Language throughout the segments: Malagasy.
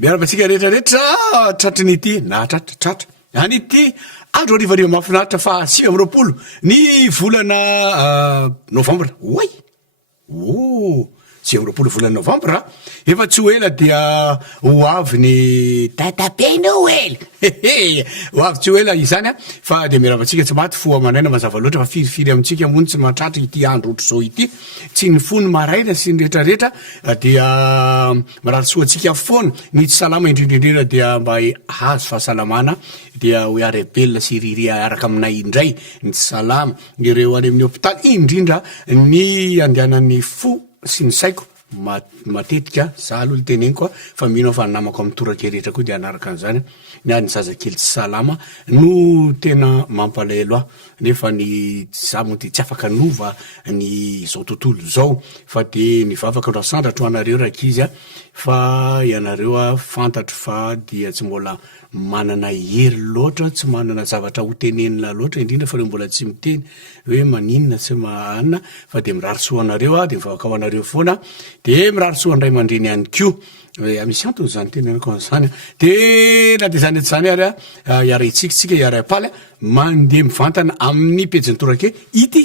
miarabantsika rehetrarehetra tratry ny ity na tratratratra any ity andro arivariva mahafinaritra fa 5 ny volana novambra oay 5 volana novambra efa tsy ho ela dia ho avy ny tatapena ho ela ho avy tsy ho ela izany a fa de miaravantsika tsy maty fo amanaina mazava loatra fa firifiry amintsika mony tsy mahatratra ity andro ohatry zao ity tsy ny fony maraina sy ny rehetrarehetra dia marary soatsika foana ny tsy salama indrindrindrindra dia mba hazo fahasalamana dia ho arabelona sy riry araka aminay indray ny tsy salama ireo any amin'ny hôpitaly indrindra ny andehanan'ny fo sy ny saiko matetika za aloha teneny koa fa mino fa namako amin'ny toraka rehetra koa dia anaraka an'izany ny any zazakely tsy salama no tena mampalahelo aho nefa ny za moa de tsy afaka nova ny zao tontolo zao fa de ny vavaka no asandratra ho anareo rakizy a fa ianareo a fantatro fa dia tsy mbola manana hery loatra tsy manana zavatra ho tenenina loatra indrindra fa reo mbola tsy miteny hoe maninona tsy mahanina fa de mirarisoanareo a de mivavaka ho anareo foana de mirarisoandray mandreny ihany ko misy antony zany tenenako an'izany de na de zany zany ary a iara itsikitsika iara apaly mandeha mivantana amin'ny pejiny torake ity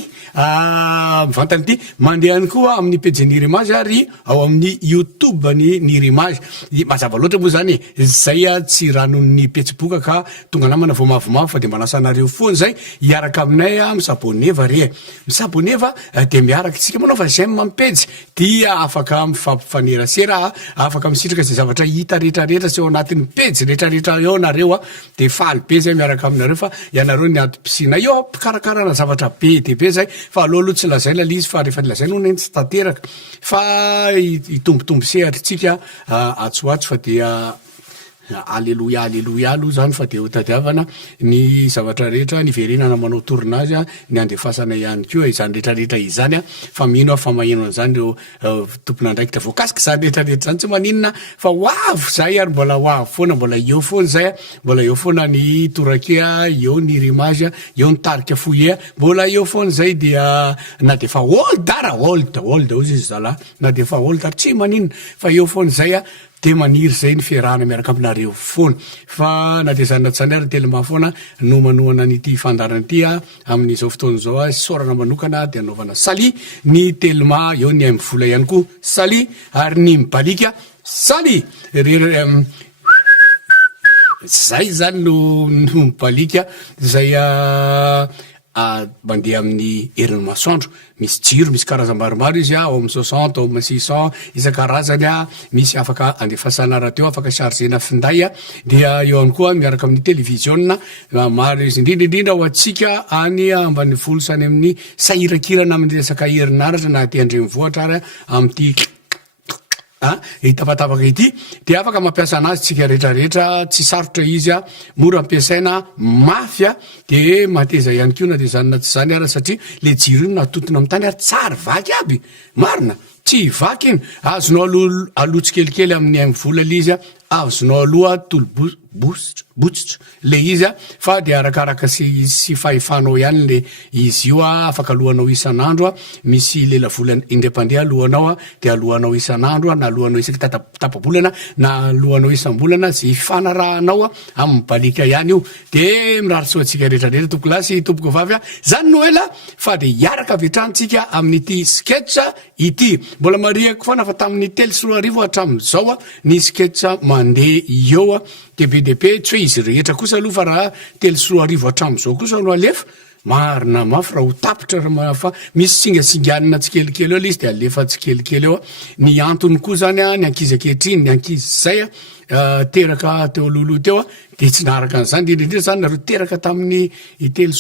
mivantana ity mandeha ihany koa amin'ny pejiny rimage ary ao amin'ny youtube ny rimage mazava loatra moa zany zay a tsy ranon'ny petsibooka ka tonga namana vo mavomavo fa de manasanareo foany zay iaraka aminay a misaboneva re misaboneva de miaraka tsika manao fa j'aime mampejy dia afaka mifampifanerasera afaka misitraka zay zavatra hita rehetrarehetra sy ao anatin'ny pejy rehetrarehetra eo nareo a de faly be zay miaraka aminareo fa ianareo ny atom-pisina io pikarakarana zavatra be de be zay fa alohaloha tsy lazaina la izy fa rehefa lazay no neny tsy tanteraka fa itombotombo sehatritsika atsoatso fa dia alleluia alleluia aloha zany fa de ho tadiavana ny zavatra rehetra ny verenana manao tournazy a ny andefasana ihany koa izany rehetrarehetra izany a fa mino fa maheno an'izany reo tompona andraikitra voakasika zany rehetrarehetra zany tsy maninona fa hoavo zay ary mbola hoavo foana mbola eo foana zay a mbola eo foana ny torake a eo ny rimage a eo ny tarika foie a mbola eo foana zay dia na de fa oldara olda ozy izy zala na de fa oldara tsy maninona fa eo foana zay a de maniry zay ny fiarahana miaraka aminareo foana fa na de zany natsany ary telema foana no manoana nyty fandarana ity a amin'izao fotoana zao a sorana manokana de anaovana sali ny telema eo ny amin'ny vola ihany koa sali ary ny mibalika sali zay zany no mibalika zay mandeha amin'ny herin'ny masoandro misy jiro misy karazany maromaro izy ao amin'ny 60 ao amin'ny 600 isan-karazany a misy afaka andefasana rahateo afaka chargena finday a dia eo any koa miaraka amin'ny télévisionna maro izy indrindraindrindra ho atsika any ambany folo sany amin'ny sahirakirana amin'ny resaka herinaratra na ty andremivohatra ary amin'ty itapatapaka ity de afaka mampiasa anazy tsika rehetrarehetra tsy sarotra izy a mora ampiasaina mafy a de mateza ihany ko na de zany na tsy zany ara satria le jiro iny natotona amin'ny tany ary tsary vaky aby marina tsy vaky iny azonao alotsy kelikely amin'ny amin'ny vola le izy a azonao aloha tolobotsitra le izy a fa de arakaraka sy fahefanao ihany le izy io a afaka alohanao isan'andro a misy lela vola indray-pandeha alohanao a de alohanao isan'andro a na alohanao isaky tapabolana na alohanao isam-bolana zay fanarahanao a amin'ny balika ihany io de mirarisoatsika rehetrarehetra toko lasy tompoko vavy a zany no ela fa de iaraka vetrantsika amin'ity sketch ity mbola mariako foana fa tamin'ny 3 hatramin'izao a ny sketch mandeha eo a dbdp tsy hoe izy rehetra kosa aloha fa raha 3 hatramin'izao kosa no alefa marina mafy raha ho tapitra fa misy singasinganina tsy kelikely eo le izy de alefa tsy kelikely eo a ny antony koa zany a ny ankizy akehitriny ny ankizy zay a teraka teo loloha teo a de tsy naharaka an'izany indrindrindra zany nareo teraka tamin'ny 3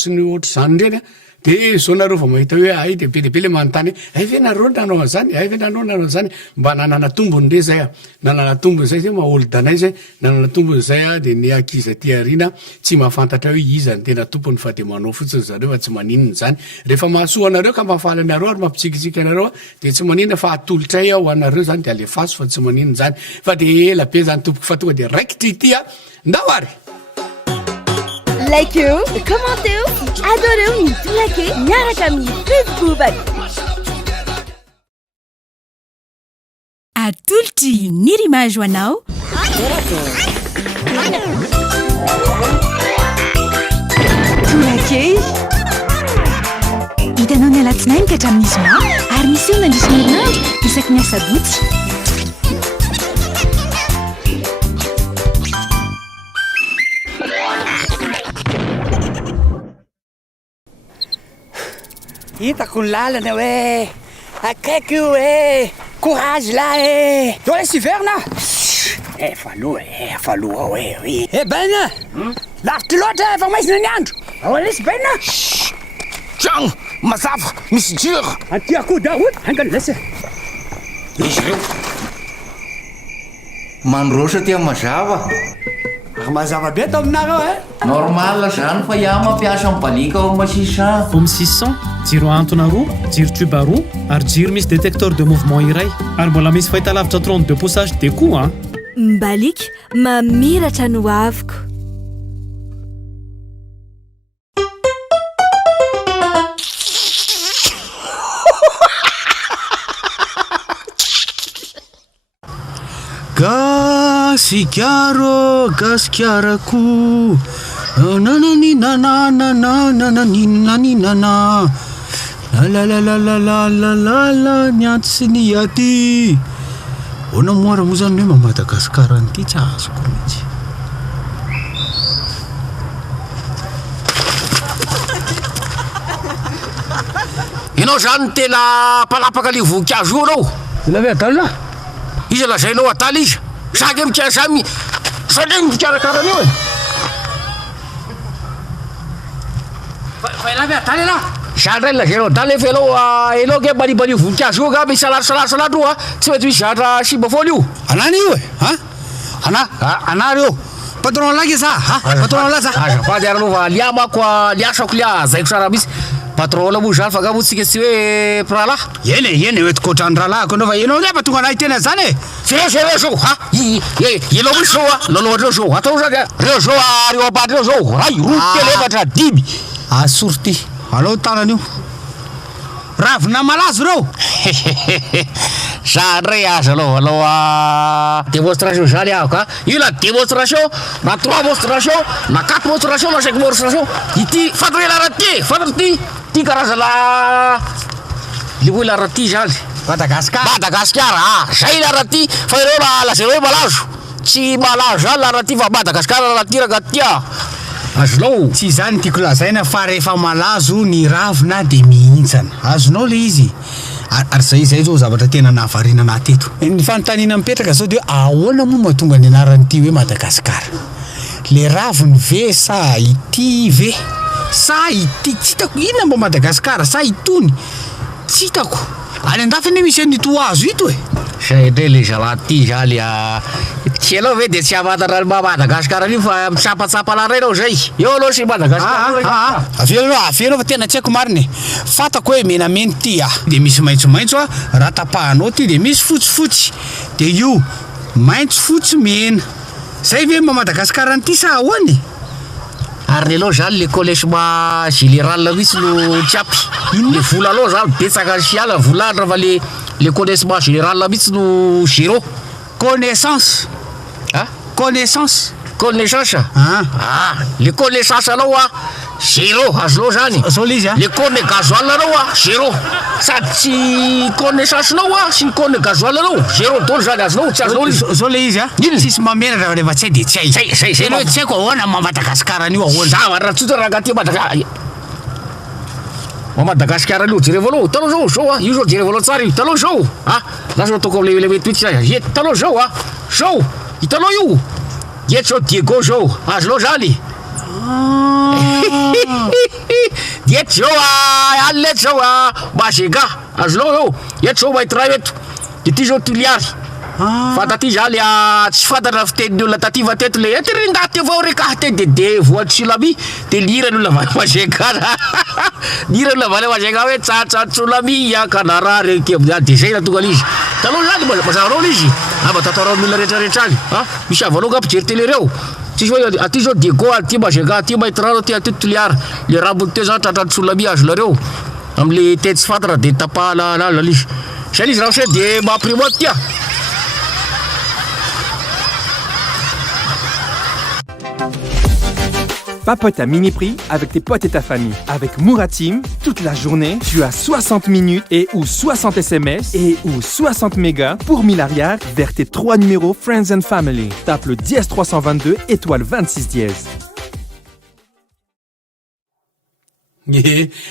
sy ny ohatry zany reny a de zao nareo vao mahita hoe ay de be le manontany ve nareo nanao an'izany ve nanao an'izany mba nanana tombony re zay a nanana tombony zay zay mahaolodanay zay nanana tombony zay a de ny ankizy aty arina tsy mahafantatra hoe iza ny tena tompony fa de manao fotsiny zareo fa tsy maninona zany rehefa mahasoa anareo ka mahafaly anareo ary mampitsikitsika anareo a de tsy maninona fa atolotray ho anareo zany de alefaso fa tsy maninona zany fa de ela be zany tompoko fa tonga de raikitra ity a ndao ary Like-eo, commentez-eo, adorez-eo ny torake miaraka amin'ny Facebook. atolotry ny rimazo anao tolakey hitanao ny alatsinainy ka hatramin'izy ma ary misy eo nandrisy herinandro isaky ny asabotsy hitako ny lalana hoe akaiky io e courage la e to le siverna faloha hoe bena lavitry loatra efa maizina ny andro aoanesy bena tragno mazava misy jiro antiako daoly angalasa izy reo mandrosa tia mazava ary mazava be atao aminareo normal zany fa iah mampiasa mibalika ao masisa Pomme 600, jiro antona roa, jiro tuba roa, ary jiro misy détecteur de mouvement iray. Ary mbola misy fahitalavitra 32 poussage de koa mbalika mamiratra no aviko Gasikarako nananinaninananinana la ny anty sy ny aty ona moara moa zany hoe Madagasikara an'ity tsy azoko mihitsy ianao zany tena palapaka le voninkazo io anao lavea dalona izy lazainao ataly izy saky mikasamy sadray mikarakara io lavea daly ala zany ray lazainao daly efa anao ke balibali voninkazo io ka misy salatro tsy maintsy misy zatra simba foana io anany io ana reo patron laky za patron la za azafady ary anao lia mako liasako lia zaiko sara misy patron la moa zany fa ka moa tsika tsy hoe prala eny oetiko ohatrany rahalahako anao fa enao nefa tonga anahy tena zany e sereo zao ianao misy zao lolohatreo zao atao zany reo zao reo ampady reo zao ray roa telo efatra dimy asorty alao tanany io ravina malazo reo zany ray aza alao démonstration zany ahako io la démonstration na 3 monstration na 4 monstration na 5 monstration ity fantatra rahaty ty karazana le hoe laraty zany Madagasikara zay laraty fa ireo lazay hoe malazo tsy malazo zany laraty fa Madagasikara laraty raha tia azonao tsy zany tiako lazaina fa rehefa malazo ny ravina de mihintsana azonao le izy ary zay zao zavatra tena nahavariana anahy teto ny fanontaniana mipetraka zao de ahoana moa mahatonga ny anaranyity hoe Madagasikara le raviny ve sa ity ve sa ity tsy hitako inona mba Madagasikara sa itony tsy hitako any andafy misy an'ito azo ito zay ndray le zalaty zany ty anao ve de tsy amatatra Madagasikara io fa misapatsapa laray anao zay eo anao sy Madagasikara avenao fa tena tsy haiko mariny fatako hoe menameny ty de misy maitsomaitso raha tapahanao ty de misy fotsifotsy de io maitso fotsy mena zay ve Madagasikara an'ity sa ahoany ary anao zany le collègement général mihitsy no tsiapy le vola anao zany betsaka siala volandra fa le connaissement général mihitsy no zéro connaissance le connaissance anao zéro azonao zany zao le izy le conne gasoil anao zéro sady tsy connaissance anao sy ny conne gasoil anao zéro dolo zany azonao tsy azonao zao le izy sisy mamenatra rehefa tsy hay de tsy hay zay hoe tsy haiko ahoana Madagasikara an'io ahoana zavatra tsotra raha ty Madagasikara io jerevao anao hitanao zao io zao jerevao anao tsara io hitanao zao lasa ataoko amle tweety zay hitanao zao hitanao io eto zao Diego zao azonao zany eto zao alina eto zao Mazega azonao eo eto zao Maitrayo eto de ty zao Toliary fa taty zany tsy fantatra fitenin'ny olona taty fa teto le etirindaty avao reka tedede voatsolami de lirany olona vale Mazega lirany olona vale Mazega hoe tsatsasolami akanara reky de zay na tonga lizy taloha zany mazaranao lizy mba tataran'ny olona rehetrarehetra any misy avanao ka mpijery télé reo tsisy hoe aty zao Diego aty Mazega aty Maitrano aty Toliary le rabony teo zany tratratsolami azonareo amle tety tsy fantatra de tapahana lizy zay lizy raha se de mahaprimo tia Papote à mini prix avec tes potes et ta famille. Avec Mouratim, toute la journée, tu as 60 minutes et ou 60 SMS et ou 60 mégas pour 1000 arrières vers tes 3 numéros Friends and Family. Tape le dièse 322 étoile 26 dièse.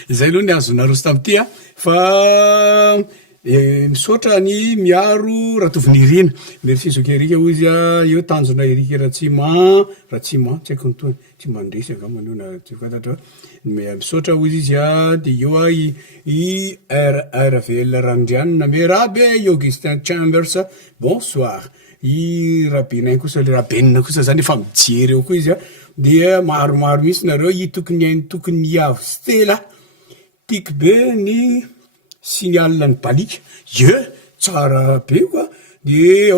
Zay aloha ny azonareo sy tamin'ity fa misaotra ny miaro raha tovy nirina mery fizoky erika hoy izy eo tanjona erika ratsima tsy haiko nytony tsy mandresy angamba na tsy fantatra misaotra hoy izy de eo i RVL Randrianina me rabe Augustin Chambers bonsoir i rabenay kosa le rabenina kosa zany efa mijery eo koa izy dia maromaro misy nareo i tokony iavo Stella tiky be ny signal ny balika tsara be koa de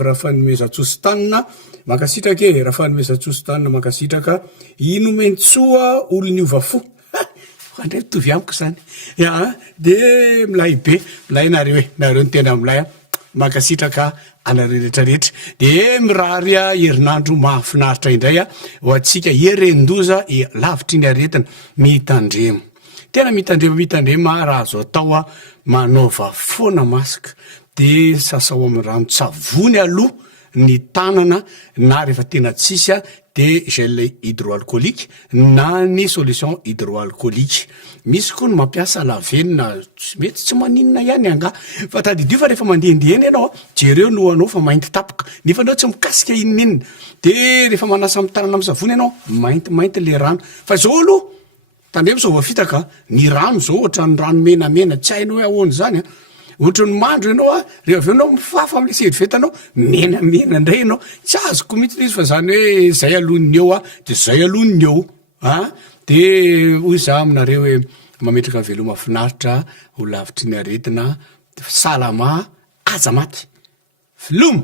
rafanomezatsosytanina makasitraka rafanomezatsosytanina makasitraka ino mentsoa olo ny ovafo andray mitovy amiko zany de milay be milay nareo ny tena milay makasitraka anareo rehetrarehetra de mirary herinandro mahafinaritra indray ho atsika herendoza lavitry ny aretina mitandremo tena mitandrema raha azo atao manova foana masaka de sasao amin'ny rano-tsavony aloha ny tanana na rehefa tena tsisy de gel hydroalcoolique na ny solution hydroalcoolique misy koa ny mampiasa lavenina mety tsy maninona ihany anga fa tadidio fa rehefa mandehandehany ianao jereo nohanao fa mainty tapaka nefa anao tsy mikasika ininina de rehefa manasa amin'ny tanana amin'ny savony ianao mainty le rano fa zao aloha tandremo zao voafitaka ny rano zao ohatra ny rano menamena tsy hainao hoe ahoana zany ohatra ny mandro ianao rehefa avy anao mifafa am'le serivetanao menamena indray ianao tsy azoko mihitsy izy fa zany hoe zay alohany eo de zay alohany eo de hoy za aminareo hoe mametraka veloma finaritra ho lavitry ny aretina salama aza maty filoma